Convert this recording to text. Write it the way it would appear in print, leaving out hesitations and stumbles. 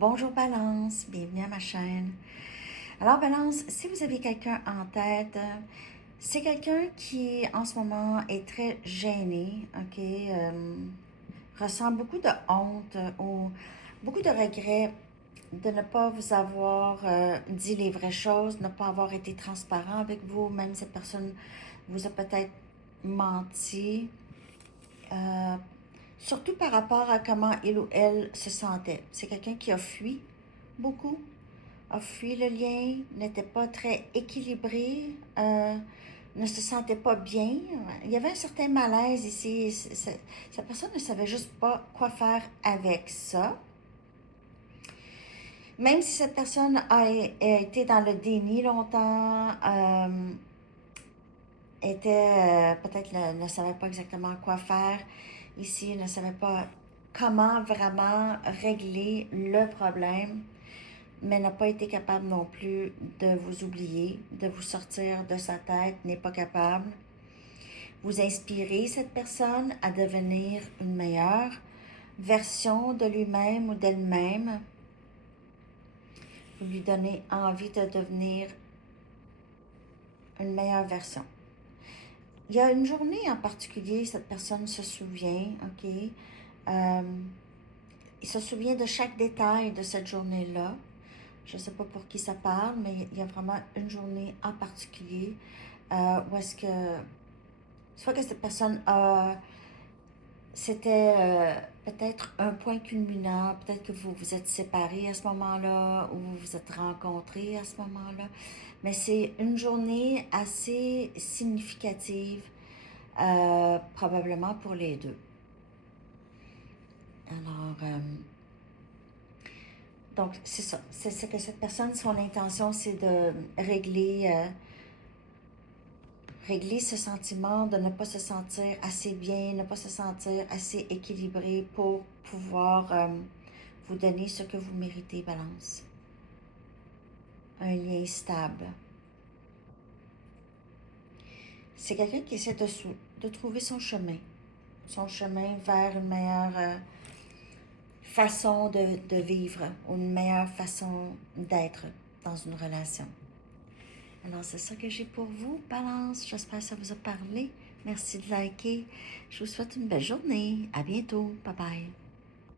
Bonjour Balance, bienvenue à ma chaîne. Alors Balance, si vous avez quelqu'un en tête, c'est quelqu'un qui en ce moment est très gêné, ok, ressent beaucoup de honte ou beaucoup de regrets de ne pas vous avoir dit les vraies choses, de ne pas avoir été transparent avec vous, même cette personne vous a peut-être menti. Euh, Surtout par rapport à comment il ou elle se sentait. C'est quelqu'un qui a fui beaucoup, a fui le lien, n'était pas très équilibré, ne se sentait pas bien. Il y avait un certain malaise ici. Cette personne ne savait juste pas quoi faire avec ça. Même si cette personne a été dans le déni longtemps, peut-être ne savait pas exactement quoi faire ici, ne savait pas comment vraiment régler le problème, mais n'a pas été capable non plus de vous oublier, de vous sortir de sa tête, n'est pas capable. Vous inspirez cette personne à devenir une meilleure version de lui-même ou d'elle-même. Vous lui donnez envie de devenir une meilleure version. Il y a une journée en particulier, cette personne se souvient, ok? Il se souvient de chaque détail de cette journée-là. Je ne sais pas pour qui ça parle, mais il y a vraiment une journée en particulier où est-ce que, soit que cette personne a, c'était peut-être un point culminant, peut-être que vous vous êtes séparés à ce moment-là, ou vous vous êtes rencontrés à ce moment-là, mais c'est une journée assez significative, probablement pour les deux. Alors, donc c'est ça, c'est que cette personne, son intention, c'est de régler ce sentiment de ne pas se sentir assez bien, ne pas se sentir assez équilibré pour pouvoir vous donner ce que vous méritez, Balance. Un lien stable. C'est quelqu'un qui essaie de trouver son chemin vers une meilleure façon de vivre, ou une meilleure façon d'être dans une relation. Alors, c'est ça que j'ai pour vous, Balance. J'espère que ça vous a parlé. Merci de liker. Je vous souhaite une belle journée. À bientôt. Bye bye.